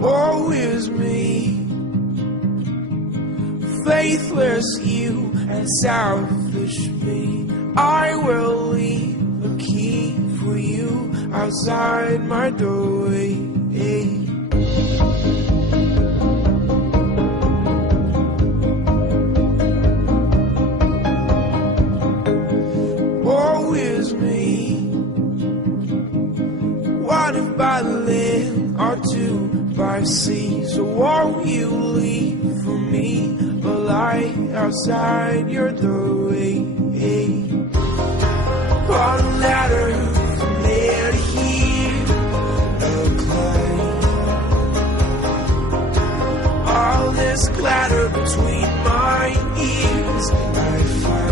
Woe is me, faithless you and selfish me. I will leave a key for you outside my doorway. Woe is me, what if by land or two by sea? So won't you leave for me a light outside your doorway? One ladder from there to here, a climb. All this clatter between my ears, I find